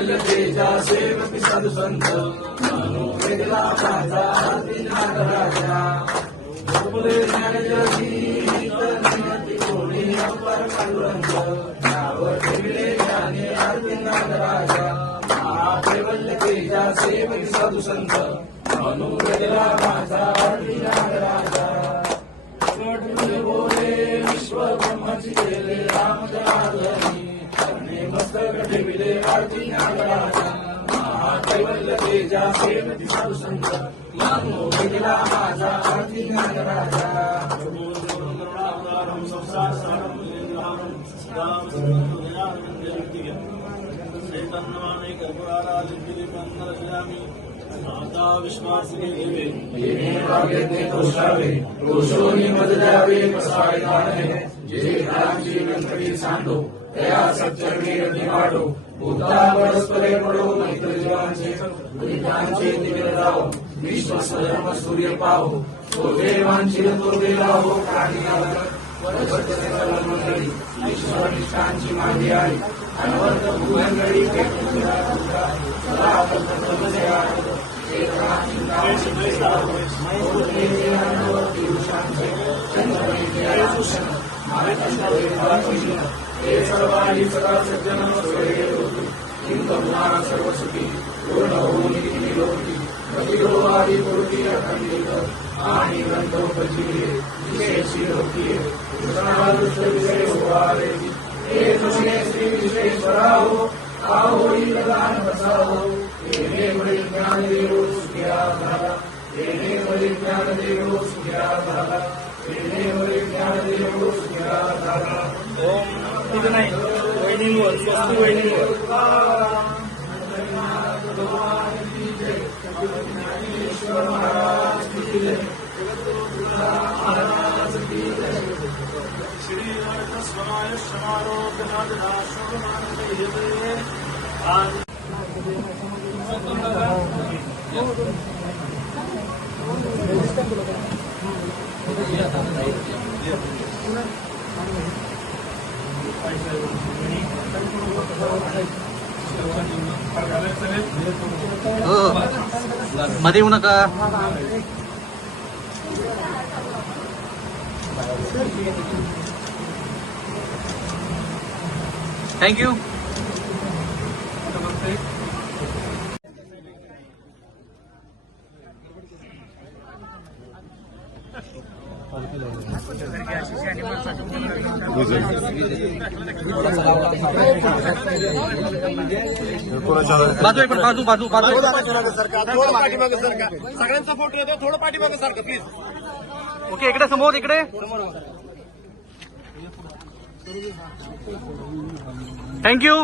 कैवल्य तेजा सेवक साधू संत वेदला माझा नागराजा बोले ज्ञानजगी नियती कोणी अपर पांडुरंग नाव ठेवले ज्ञानी आरती नागराजा कैवल्य तेजा सेवक साधू संत वेदला माझा आरती नागराजा बोले विश्व ब्रह्माची केले राम जनार्दनी मस्तक ठेविले आरती नागराजा कैवल्य तेजा सेवक साधू संत वेदला माझा आरती नागराजा पुरुषोनी मद द्यावे कसाय गाणे जे घरांची नंतरी सांडो त्या सच्चरणी निवाडो बुद्धा परस्परे पडो मैत्र जीवांचे बुद्धांचे दिव्य राहो विश्व धर्म सूर्य पाहो तो देवांची तो देवाहो प्राणी मंडळी विश्वनिष्ठांची मांडी आहे अनवर्त भुवनगडी सर्वाणी सदा सज्जन सर्वसुखी पूर्ण होऊन आदि पूर्ती अखंडित आणि ग्रंथोपजीवे विशेषी होती विषय होवारे हे तुझे श्री विश्वेश्वराहो आहोई लगान बसाहो येणे वरील ज्ञान देव सुखिया झाला येणे वरील ज्ञान देव सुखिया झाला येणे वरील ज्ञान देव सुखिया झाला ओम तिथे नाही वहिनींवर स्वस्त वहिनींवर महाराज की जय महाराज की जय श्री स्वाय समारोह मध्ये येऊ नका. थँक्यू. बाजू पण बाजू बाजू बाजू सगळ्यांचा फोटो येतो थोडं पाठीमागे सारखं प्लीज. ओके इकडे समोर इकडे थँक्यू.